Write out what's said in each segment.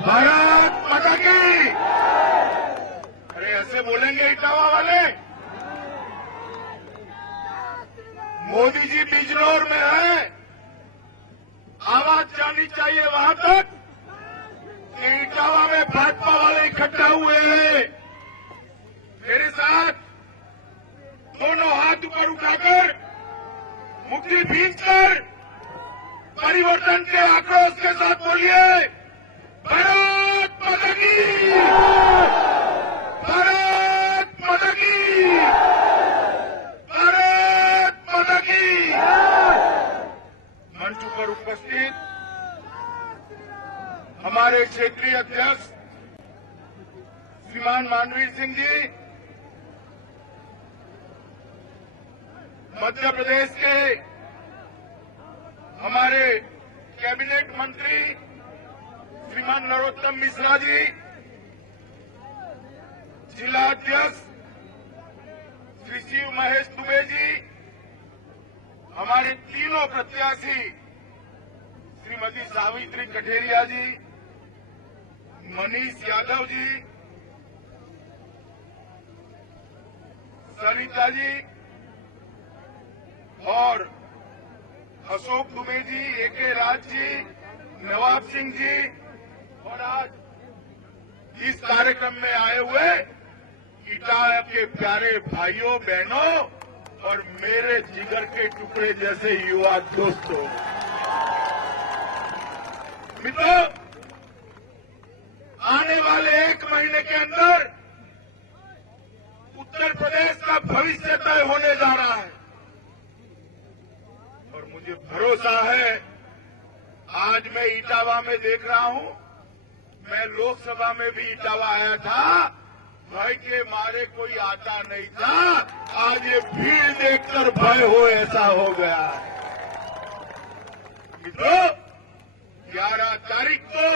भारत माता की। अरे ऐसे बोलेंगे इटावा वाले? मोदी जी बिजनौर में है, आवाज जानी चाहिए वहां तक कि इटावा में भाजपा वाले इकट्ठा हुए हैं। मेरे साथ दोनों हाथ ऊपर उठाकर, मुट्ठी भींचकर परिवर्तन के आक्रोश के साथ बोलिए, भारत माता की, भारत माता की, भारत माता की। मंच पर उपस्थित हमारे क्षेत्रीय अध्यक्ष श्रीमान मानवीर सिंह जी, मध्य प्रदेश के हमारे कैबिनेट मंत्री श्रीमान नरोत्तम मिश्रा जी, जिला अध्यक्ष श्री शिव महेश दुबे जी, हमारे तीनों प्रत्याशी श्रीमती सावित्री कठेरिया जी, मनीष यादव जी, सरिता जी और अशोक दुबे जी, एके राज जी, नवाब सिंह जी, और आज इस कार्यक्रम में आए हुए इटावा के प्यारे भाइयों बहनों और मेरे जिगर के टुकड़े जैसे युवा दोस्तों। मित्रों, आने वाले 1 महीने के अंदर उत्तर प्रदेश का भविष्य तय होने जा रहा है और मुझे भरोसा है, आज मैं इटावा में देख रहा हूं, मैं लोकसभा में भी इटावा आया था, भय के मारे कोई आता नहीं था, आज ये भीड़ देखकर भय हो ऐसा हो गया। मित्रों, 11 तारीख को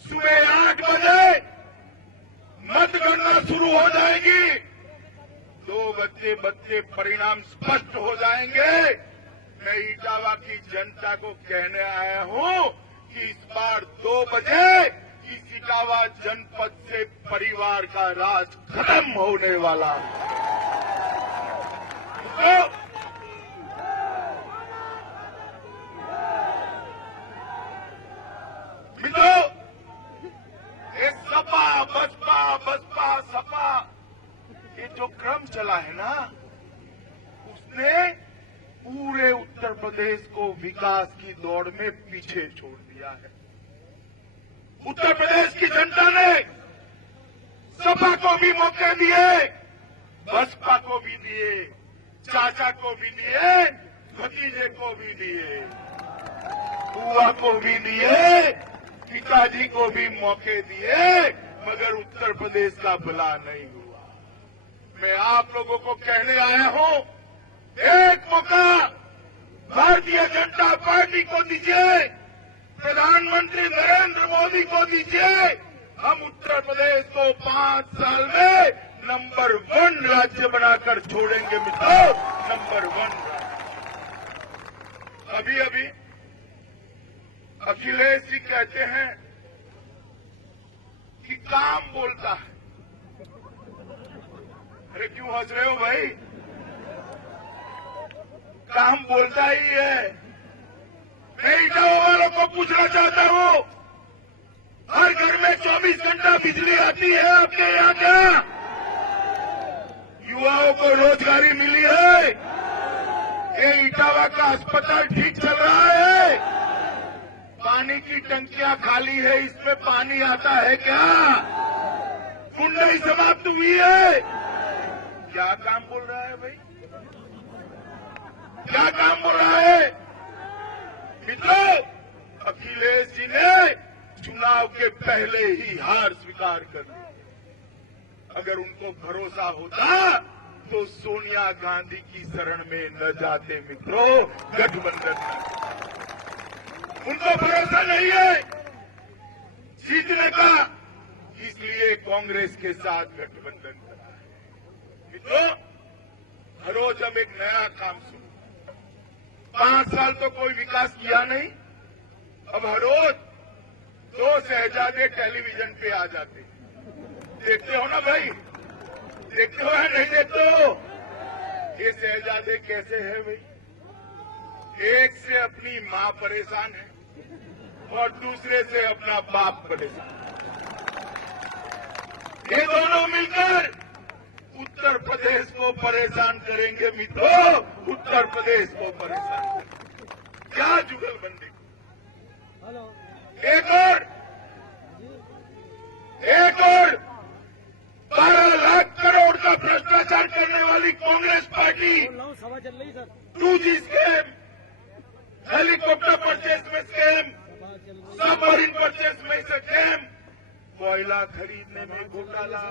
सुबह 8 बजे मतगणना शुरू हो जाएगी। 2 बजे परिणाम स्पष्ट हो जाएंगे। मैं इटावा की जनता को कहने आया हूं कि इस बार 2 बजे इस इटावा जनपद से परिवार का राज खत्म होने वाला है। तो मित्रों, ये सपा सपा ये जो क्रम चला है ना, उसने पूरे उत्तर प्रदेश को विकास की दौड़ में पीछे छोड़ दिया है। उत्तर प्रदेश की जनता ने सपा को भी मौके दिए, बसपा को भी दिए, चाचा को भी दिए, भतीजे को भी दिए, बुआ को भी दिए, पिताजी को भी मौके दिए, मगर उत्तर प्रदेश का भला नहीं हुआ। मैं आप लोगों को कहने आया हूं, एक मौका भारतीय जनता पार्टी को दीजिए, प्रधानमंत्री नरेंद्र मोदी को दीजिए। हम उत्तर प्रदेश को 5 साल में नंबर 1 राज्य बनाकर छोड़ेंगे मित्रों, नंबर 1 राज्य। अभी अखिलेश जी कहते हैं कि काम बोलता है। अरे क्यों हंस रहे हो भाई? काम बोलता ही है। मैं इटावा वालों को पूछना चाहता हूं, हर घर में 24 घंटा बिजली आती है आपके यहां क्या? युवाओं को रोजगारी मिली है? ये इटावा का अस्पताल ठीक चल रहा है? पानी की टंकियां खाली है, इसमें पानी आता है क्या? गुंडाई समाप्त हुई है? क्या काम बोल रहा है भाई? क्या काम बोल रहा है? मित्रों, अखिलेश जी ने चुनाव के पहले ही हार स्वीकार कर ली। अगर उनको भरोसा होता तो सोनिया गांधी की शरण में न जाते मित्रों, गठबंधन में। उनको भरोसा नहीं है जीतने का, इसलिए कांग्रेस के साथ गठबंधन करा है। मित्रों, हर रोज अब एक नया काम शुरू। 5 साल तो कोई विकास किया नहीं, अब हर रोज तो शहजादे टेलीविजन पे आ जाते। देखते हो ना भाई, देखते हो या नहीं देखते हो? ये शहजादे कैसे हैं भाई? एक से अपनी मां परेशान है और दूसरे से अपना बाप परेशान। ये दोनों मिलकर उत्तर प्रदेश को परेशान करेंगे मित्रों, उत्तर प्रदेश को परेशान करेंगे। क्या जुगलबंदी! एक और 12 लाख करोड़ का भ्रष्टाचार करने वाली Congress party, 2G scam, helicopter purchase में स्कैम, सबमरीन परचेज में स्कैम, कोयला खरीदने में घोटाला,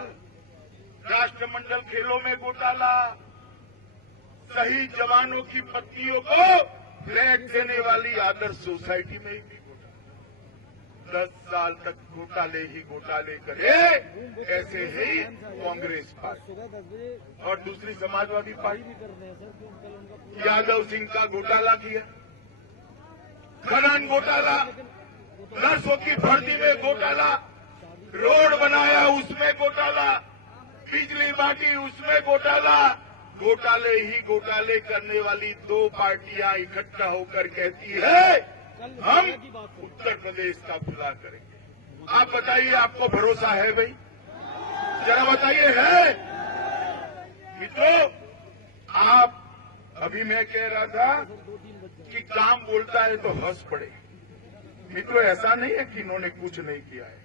राष्ट्रमंडल खेलों में घोटाला, शहीद जवानों की पत्नियों को फ्लैट देने वाली आदर्श सोसाइटी में भी घोटाला। 10 साल तक घोटाले ही घोटाले करे, ऐसे ही कांग्रेस पार्टी और दूसरी समाजवादी पार्टी। यादव सिंह का घोटाला किया, खनन घोटाला, नर्सों की भर्ती में घोटाला, रोड बनाया उसमें घोटाला, बिजली बांटी उसमें घोटाला। घोटाले ही घोटाले करने वाली 2 पार्टियां इकट्ठा होकर कहती है हम उत्तर प्रदेश का भला करेंगे। आप बताइए, आपको भरोसा है भाई? जरा बताइए, है? मित्रों, आप अभी मैं कह रहा था कि काम बोलता है तो हंस पड़े। मित्रों, ऐसा नहीं है कि इन्होंने कुछ नहीं किया है।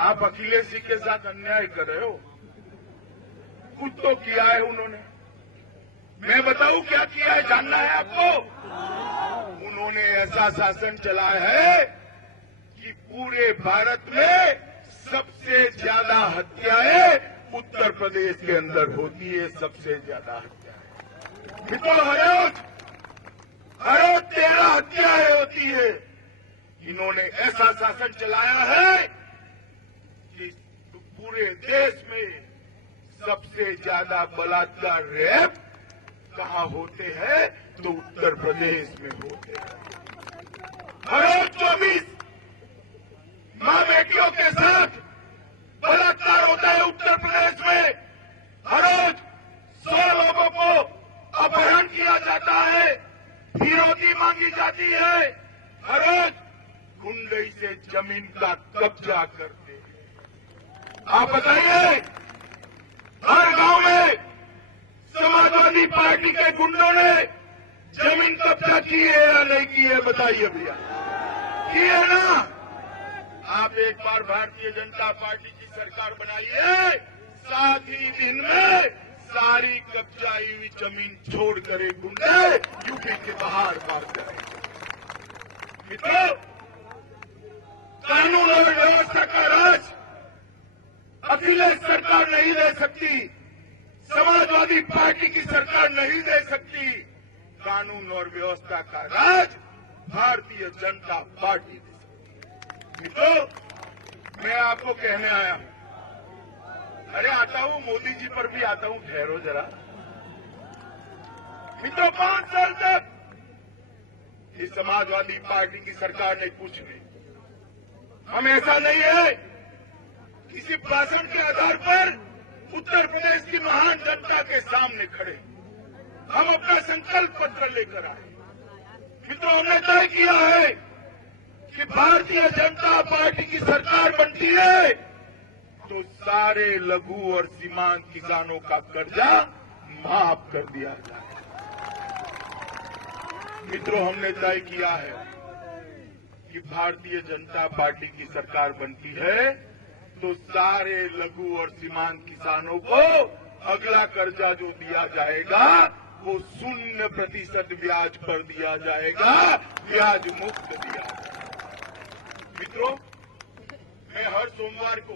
आप अखिलेश जी के साथ अन्याय कर रहे हो, कुछ तो किया है उन्होंने। मैं बताऊं क्या किया है, जानना है आपको? उन्होंने ऐसा शासन चलाया है कि पूरे भारत में सबसे ज्यादा हत्याएं उत्तर प्रदेश के अंदर होती है, सबसे ज्यादा हत्याएं। मित्रों, हर रोज 13 हत्याएं होती है। इन्होंने ऐसा शासन चलाया है कि पूरे देश में सबसे ज्यादा बलात्कार, रेप कहां होते हैं तो उत्तर प्रदेश में होते हैं। हर रोज 24 मां बेटियों के साथ बलात्कार होता है उत्तर प्रदेश में। हर रोज 100 लोगों को अपहरण किया जाता है, फिरौती मांगी जाती है। हर रोज गुंडई से जमीन का कब्जा करते हैं। आप बताइए, हर गांव में समाजवादी पार्टी के गुंडों ने जमीन कब्जा की है या नहीं की है? बताइए भैया, की है ना? आप एक बार भारतीय जनता पार्टी की सरकार बनाइए, 7 ही दिन में सारी कब्जाई हुई जमीन छोड़कर एक गुंडे यूपी के बाहर मार करें। मित्रों, कानून और व्यवस्था का राज अखिलेश सरकार नहीं दे सकती, समाजवादी पार्टी की सरकार नहीं दे सकती। कानून और व्यवस्था का राज भारतीय जनता पार्टी दे सकती। मित्रों, मैं आपको कहने आया हूं, अरे आता हूं, मोदी जी पर भी आता हूं, ठहरो जरा। मित्रों, 5 साल तक इस समाजवादी पार्टी की सरकार ने कुछ नहीं। हम ऐसा नहीं है किसी भाषण के आधार पर उत्तर प्रदेश की महान जनता के सामने खड़े, हम अपना संकल्प पत्र लेकर आए। मित्रों, हमने तय किया है कि भारतीय जनता पार्टी की सरकार बनती है तो सारे लघु और सीमांत किसानों का कर्जा माफ कर दिया जाए। मित्रों, हमने तय किया है कि भारतीय जनता पार्टी की सरकार बनती है तो सारे लघु और सीमांत किसानों को अगला कर्जा जो दिया जाएगा वो 0% ब्याज पर दिया जाएगा, ब्याज मुक्त दिया जाएगा। मित्रों, मैं हर सोमवार को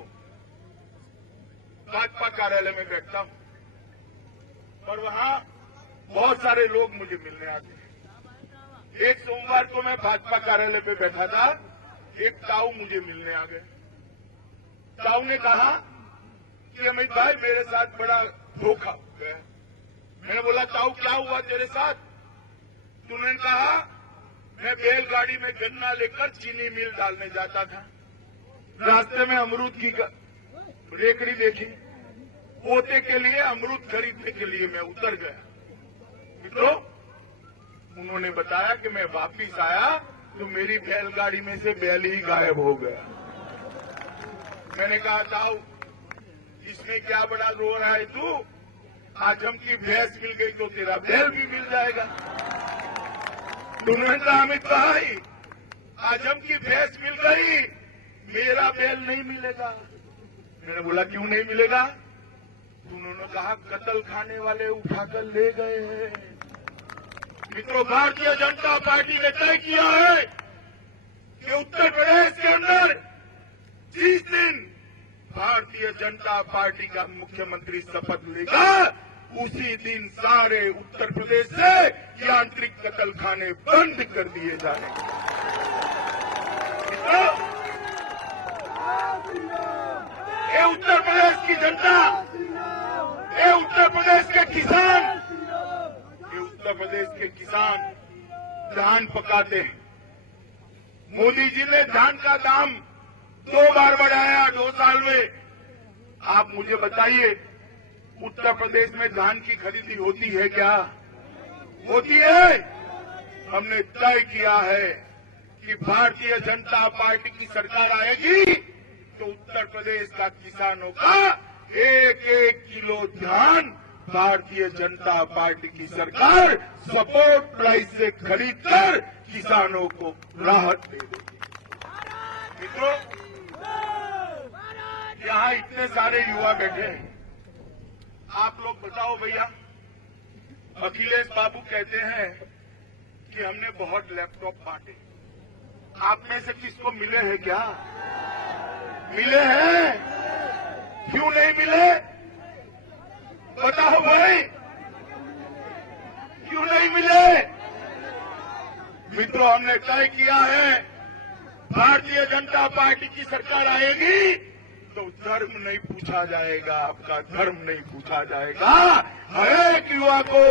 भाजपा कार्यालय में बैठता हूं और वहां बहुत सारे लोग मुझे मिलने आते हैं। एक सोमवार को मैं भाजपा कार्यालय पे बैठा था, एक ताऊ मुझे मिलने आ गए। ताऊ ने कहा कि अमित भाई, मेरे साथ बड़ा धोखा हो गया। मैंने बोला, ताऊ क्या हुआ तेरे साथ? तो उन्होंने कहा, मैं बैलगाड़ी में गन्ना लेकर चीनी मिल डालने जाता था, रास्ते में अमरूद की रेकड़ी देखी, पोते के लिए अमरूद खरीदने के लिए मैं उतर गया। मित्रों, उन्होंने बताया कि मैं वापिस आया तो मेरी बैलगाड़ी में से बैल ही गायब हो गया। मैंने कहा, जाओ, इसमें क्या बड़ा रो रहा है तू? आजम की भैंस मिल गई तो तेरा बैल भी मिल जाएगा। उन्होंने कहा, अमित भाई, आजम की भैंस मिल गई, मेरा बैल नहीं मिलेगा। मैंने बोला, क्यों नहीं मिलेगा? उन्होंने कहा, कत्ल खाने वाले उठाकर ले गए हैं। मित्रों, भारतीय जनता पार्टी ने तय किया है कि उत्तर प्रदेश के अंदर जिस दिन भारतीय जनता पार्टी का मुख्यमंत्री शपथ लेगा, उसी दिन सारे उत्तर प्रदेश से यांत्रिक कत्ल खाने बंद कर दिए जाएंगे। ये उत्तर प्रदेश की जनता, ये उत्तर प्रदेश के किसान, ये उत्तर प्रदेश के किसान धान पकाते हैं। मोदी जी ने धान का दाम 2 बार बढ़ाया 2 साल में। आप मुझे बताइए, उत्तर प्रदेश में धान की खरीदी होती है क्या? होती है? हमने तय किया है कि भारतीय जनता पार्टी की सरकार आएगी तो उत्तर प्रदेश का किसानों का 1-1 किलो धान भारतीय जनता पार्टी की सरकार सपोर्ट प्राइस से खरीदकर किसानों को राहत दे देगी। मित्रों, यहाँ इतने सारे युवा बैठे हैं, आप लोग बताओ भैया। अखिलेश बाबू कहते हैं कि हमने बहुत लैपटॉप बांटे, आप में से किसको मिले हैं क्या? मिले हैं? क्यों नहीं मिले? बताओ भाई, क्यों नहीं मिले? मित्रों, हमने तय किया है, भारतीय जनता पार्टी की सरकार आएगी तो धर्म नहीं पूछा जाएगा, आपका धर्म नहीं पूछा जाएगा। हर एक युवा को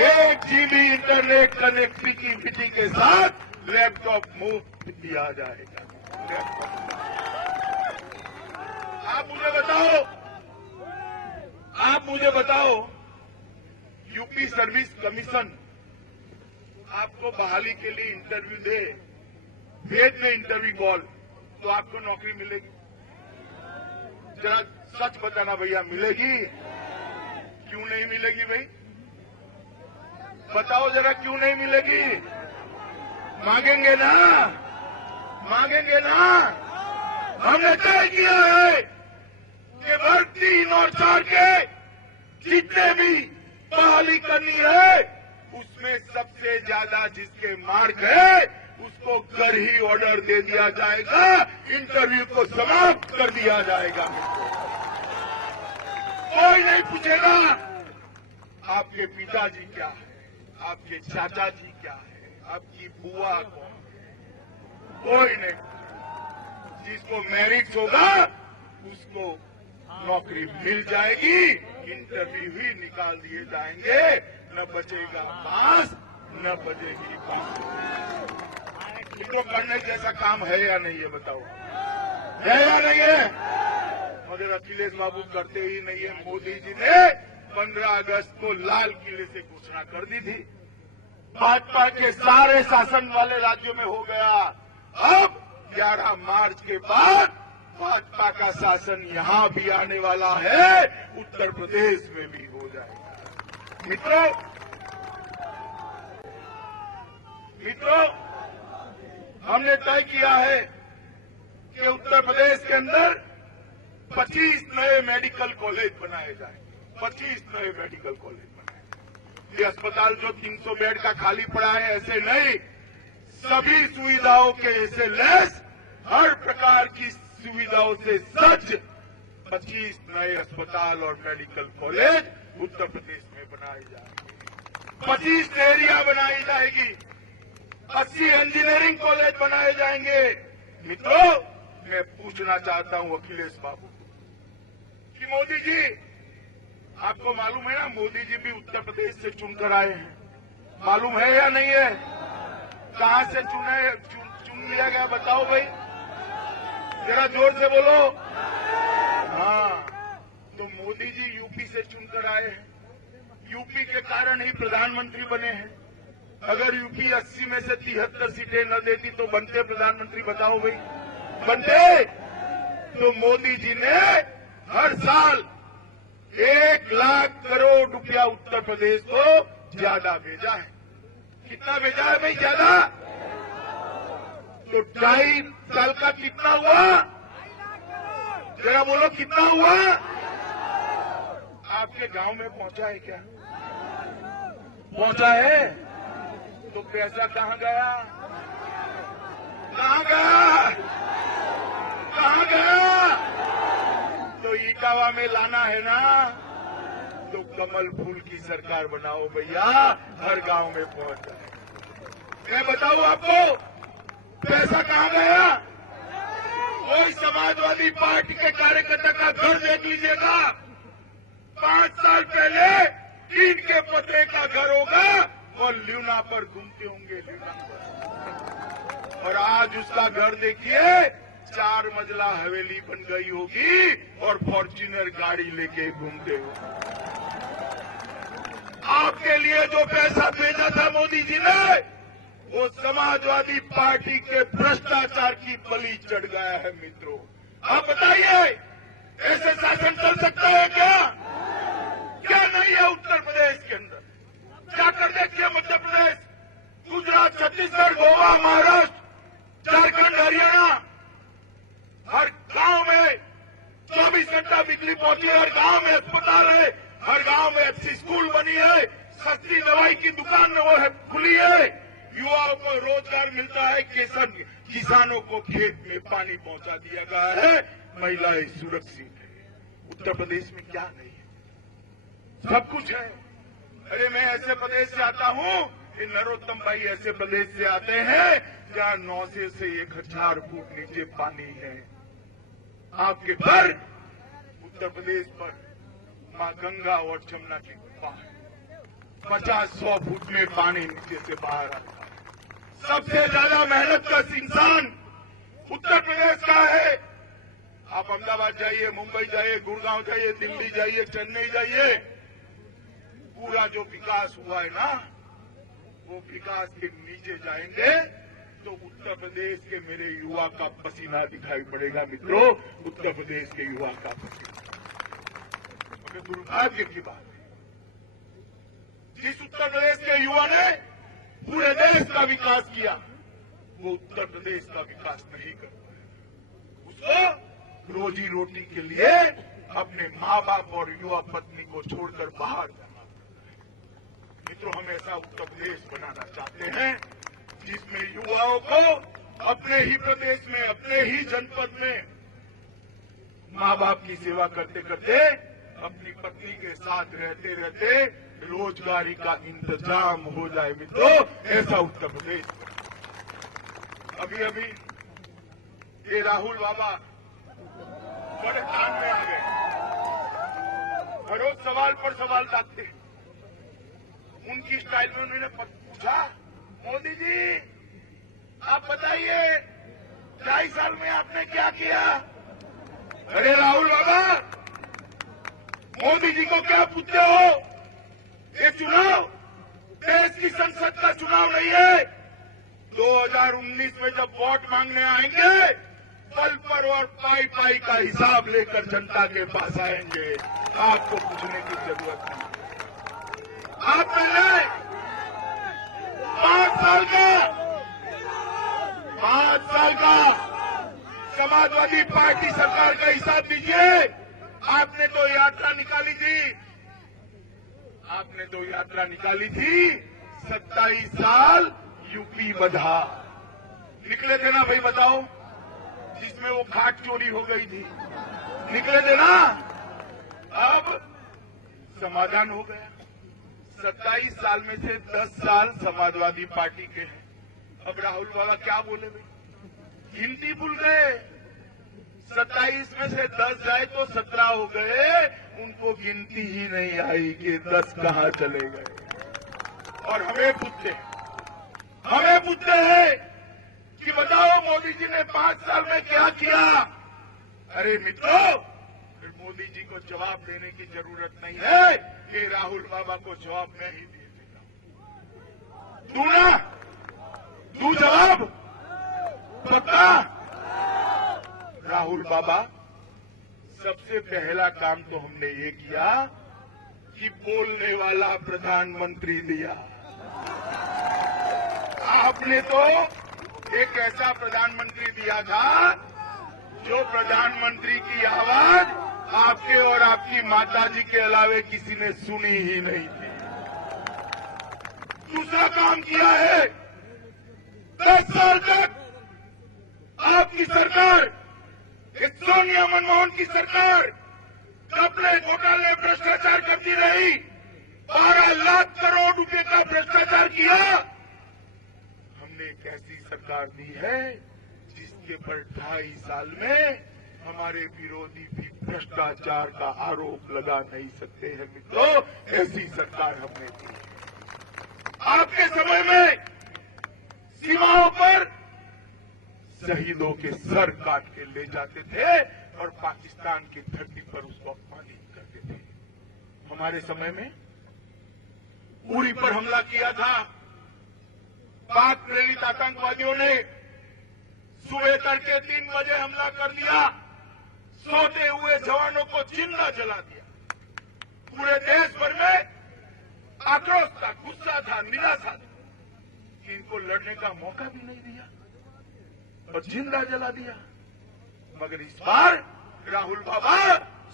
1 GB इंटरनेट कनेक्टिविटी के साथ लैपटॉप मुफ्त दिया जाएगा। आप मुझे बताओ, यूपी सर्विस कमीशन आपको बहाली के लिए इंटरव्यू दे, भेज दे इंटरव्यू कॉल, तो आपको नौकरी मिलेगी? जरा सच बताना भैया, मिलेगी? क्यों नहीं मिलेगी भाई? बताओ जरा, क्यों नहीं मिलेगी? मांगेंगे ना? मांगेंगे ना? हमने तय किया है कि वर्ग 3 और 4 के जितने भी बहाली करनी है, उसमें सबसे ज्यादा जिसके मार्क है उसको घर ही ऑर्डर दे दिया जाएगा, इंटरव्यू को समाप्त कर दिया जाएगा। कोई नहीं पूछेगा आपके पिताजी क्या है, आपके चाचा जी क्या है, आपकी बुआ कौन, कोई नहीं। जिसको मेरिट होगा उसको नौकरी मिल जाएगी, इंटरव्यू ही निकाल दिए जाएंगे, न बचेगा पास न बचेगी पास। इनको करने जैसा काम है या नहीं, ये बताओ, है या नहीं है? मगर अखिलेश बाबू करते ही नहीं है। मोदी जी ने 15 अगस्त को लाल किले से घोषणा कर दी थी, भाजपा के सारे शासन वाले राज्यों में हो गया। अब 11 मार्च के बाद भाजपा का शासन यहां भी आने वाला है, उत्तर प्रदेश में भी हो जाएगा। मित्रों, हमने तय किया है कि उत्तर प्रदेश के अंदर 25 नए मेडिकल कॉलेज बनाए जाएंगे। 25 नए मेडिकल कॉलेज बनाए। ये अस्पताल जो 300 बेड का खाली पड़ा है, ऐसे नहीं, सभी सुविधाओं के ऐसे लैस, हर प्रकार की सुविधाओं से सज्ज 25 नए अस्पताल और मेडिकल कॉलेज उत्तर प्रदेश में बनाए जाएंगे। 25 डेयरियां बनाई जाएगी, 80 इंजीनियरिंग कॉलेज बनाए जाएंगे। मित्रों, मैं पूछना चाहता हूं अखिलेश बाबू कि मोदी जी, आपको मालूम है ना, मोदी जी भी उत्तर प्रदेश से चुनकर आए हैं, मालूम है या नहीं है? कहां से चुन लिया गया बताओ भाई? जरा जोर से बोलो। हाँ, तो मोदी जी यूपी से चुनकर आए हैं, यूपी के कारण ही प्रधानमंत्री बने हैं। अगर यूपी 80 में से 73 सीटें न देती तो बनते प्रधानमंत्री? बताओ भाई, बनते? तो मोदी जी ने हर साल 1 लाख करोड़ रुपया उत्तर प्रदेश को ज्यादा भेजा है। कितना भेजा है भाई? ज्यादा। तो 2.5 साल का कितना हुआ? जरा बोलो कितना हुआ? आपके गांव में पहुंचा है क्या? पहुंचा है? तो पैसा कहां गया? कहां गया? कहां गया? तो इटावा में लाना है ना, तो कमल फूल की सरकार बनाओ भैया, हर गांव में पहुंच जाए। मैं बताऊं आपको पैसा कहां गया? कोई समाजवादी पार्टी के कार्यकर्ता का घर देख लीजिएगा, 5 साल पहले ईंट के पतरे का घर होगा और ल्यूना पर घूमते होंगे, ल्यूना पर। और आज उसका घर देखिए 4 मंजिला हवेली बन गई होगी और फॉर्च्यूनर गाड़ी लेके घूमते हो। आपके लिए जो पैसा भेजा था मोदी जी ने, वो समाजवादी पार्टी के भ्रष्टाचार की बलि चढ़ गया है मित्रों। आप बताइए, ऐसे शासन चल सकता है क्या? क्या नहीं है उत्तर प्रदेश के अंदर? जाकर देखिए मध्य प्रदेश, गुजरात, छत्तीसगढ़, गोवा, महाराष्ट्र, झारखंड, हरियाणा, हर गांव में 24 घंटा बिजली पहुंची है, हर गांव में अस्पताल है, हर गांव में अच्छी स्कूल बनी है, सस्ती दवाई की दुकान वो है खुली है, युवाओं को रोजगार मिलता है, किसानों को खेत में पानी पहुंचा दिया गया है, महिलाएं सुरक्षित है। उत्तर प्रदेश में क्या नहीं है? सब कुछ है। अरे मैं ऐसे प्रदेश से आता हूं, नरोत्तम भाई ऐसे प्रदेश से आते हैं जहां 900 से 1000 फुट नीचे पानी है। आपके घर उत्तर प्रदेश पर मां गंगा और जमुना की कृपा है, 50-100 फुट में पानी नीचे से बाहर आता है। सबसे ज्यादा मेहनत का इंसान उत्तर प्रदेश का है। आप अहमदाबाद जाइए, मुंबई जाइए, गुड़गांव जाइए, दिल्ली जाइए, चेन्नई जाइए, पूरा जो विकास हुआ है ना, वो विकास के नीचे जाएंगे तो उत्तर प्रदेश के मेरे युवा का पसीना दिखाई पड़ेगा मित्रों, उत्तर प्रदेश के युवा का पसीना। हमें दुर्भाग्य की बात है, जिस उत्तर प्रदेश के युवा ने पूरे देश का विकास किया, वो उत्तर प्रदेश का विकास नहीं कर पाया। उसको रोजी रोटी के लिए अपने माँ बाप और युवा पत्नी को छोड़कर बाहर जाना। मित्रों, हम ऐसा उत्तर प्रदेश बनाना चाहते हैं जिसमें युवाओं को अपने ही प्रदेश में, अपने ही जनपद में माँ बाप की सेवा करते करते, अपनी पत्नी के साथ रहते रहते रोजगारी का इंतजाम हो जाए। मित्रों, ऐसा उत्तर प्रदेश। अभी अभी ये राहुल बाबा बड़े तान में आ गए, हर रोज सवाल पर सवाल डालते। उनकी स्टाइल में उन्होंने पूछा, मोदी जी आप बताइए 2.5 साल में आपने क्या किया? अरे राहुल बाबा, मोदी जी को क्या पूछते हो? ये चुनाव देश की संसद का चुनाव नहीं है। 2019 में जब वोट मांगने आएंगे, पल पर और पाई पाई का हिसाब लेकर जनता के पास आएंगे। आपको पूछने की जरूरत नहीं। आप पहले 5 साल का समाजवादी पार्टी सरकार का हिसाब दीजिए। आपने तो यात्रा निकाली थी, 27 साल यूपी बधा निकले थे ना भाई, बताओ, जिसमें वो खाट चोरी हो गई थी, निकले थे ना। अब समाधान हो गया। 27 साल में से 10 साल समाजवादी पार्टी के हैं। अब राहुल बाबा क्या बोले भाई? गिनती भूल गए। 27 में से 10 जाए तो 17 हो गए, उनको गिनती ही नहीं आई कि 10 कहां चले गए। और हमें पूछते हैं कि बताओ मोदी जी ने 5 साल में क्या किया? अरे मित्रों, फिर मोदी जी को जवाब देने की जरूरत नहीं है कि राहुल बाबा को जवाब मैं ही दे देता। तू ना, तू जवाब पक्का। राहुल बाबा, सबसे पहला काम तो हमने ये किया कि बोलने वाला प्रधानमंत्री दिया। आपने तो एक ऐसा प्रधानमंत्री दिया था जो प्रधानमंत्री की आवाज आपके और आपकी माताजी के अलावे किसी ने सुनी ही नहीं थी। दूसरा काम किया है, 10 साल तक आपकी सरकार, सोनिया मनमोहन की सरकार कपड़े घोटाले भ्रष्टाचार करती रही, 12 लाख करोड़ रुपए का भ्रष्टाचार किया। हमने एक ऐसी सरकार दी है जिसके पर 2.5 साल में हमारे विरोधी भी भ्रष्टाचार का आरोप लगा नहीं सकते हैं। मित्रों, ऐसी सरकार हमने दी। आपके समय में सीमाओं पर शहीदों के सर काट के ले जाते थे और पाकिस्तान की धरती पर उसको अपमानित करते थे। हमारे समय में उरी पर हमला किया था। पाक प्रेरित आतंकवादियों ने सुबह तड़के 3 बजे हमला कर दिया, सोते हुए जवानों को जिंदा जला दिया। पूरे देश भर में आक्रोश था, गुस्सा था, निराशा था। इनको लड़ने का मौका भी नहीं दिया और जिंदा जला दिया। मगर इस बार राहुल बाबा,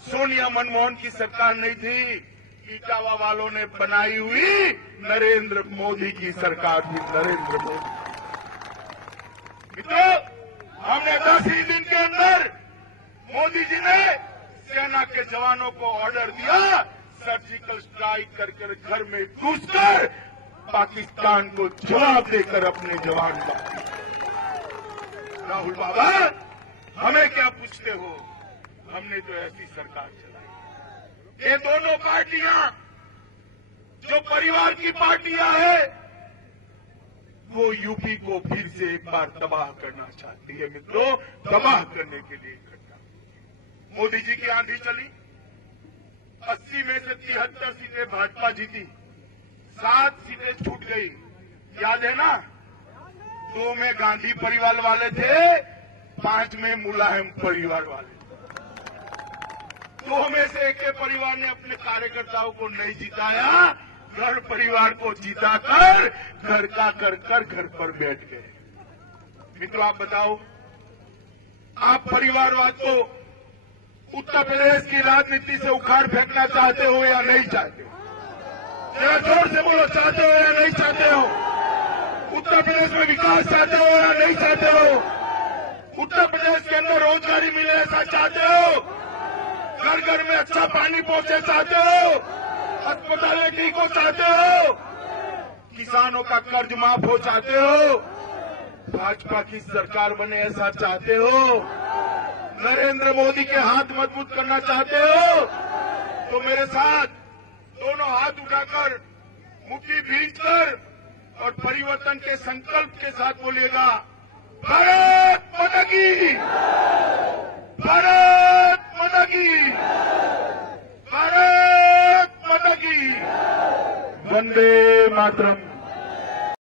सोनिया मनमोहन की सरकार नहीं थी, इटावा वालों ने बनाई हुई नरेंद्र मोदी की सरकार थी। नरेंद्र मोदी। मित्रों, हमने 10 ही दिन के अंदर मोदी जी ने सेना के जवानों को ऑर्डर दिया, सर्जिकल स्ट्राइक करके घर में घुसकर पाकिस्तान को जवाब देकर अपने जवान का। राहुल बाबा, हमें क्या पूछते हो? हमने तो ऐसी सरकार चलाई। ये दोनों पार्टियां जो परिवार की पार्टियां हैं, वो यूपी को फिर से एक बार तबाह करना चाहती है। मित्रों, तबाह करने के लिए इकट्ठा। मोदी जी की आंधी चली, 80 में से 73 सीटें भाजपा जीती, 7 सीटें छूट गई। याद है ना? 2 में गांधी परिवार वाले थे, 5 में मुलायम परिवार वाले। 2 में से एक परिवार ने अपने कार्यकर्ताओं को नहीं जिताया, घर परिवार को जिताकर घर का कर घर पर बैठ गए। मित्रों, आप बताओ, आप परिवारवाद को उत्तर प्रदेश की राजनीति से उखाड़ फेंकना चाहते हो या नहीं चाहते? जरा जोर से बोलो, चाहते हो या नहीं चाहते हो? उत्तर प्रदेश में विकास चाहते हो या नहीं चाहते हो? उत्तर प्रदेश के अंदर रोजगारी मिले ऐसा चाहते हो? घर घर में अच्छा पानी पहुंचे चाहते हो? अस्पताल ठीक हो चाहते हो? किसानों का कर्ज माफ हो चाहते हो? भाजपा की सरकार बने ऐसा चाहते हो? नरेंद्र मोदी के हाथ मजबूत करना चाहते हो? तो मेरे साथ दोनों हाथ उठाकर, मुट्ठी भींचकर और परिवर्तन के संकल्प के साथ बोलिएगा, भारत माता की, भारत माता की, भारत माता की, वंदे मातरम।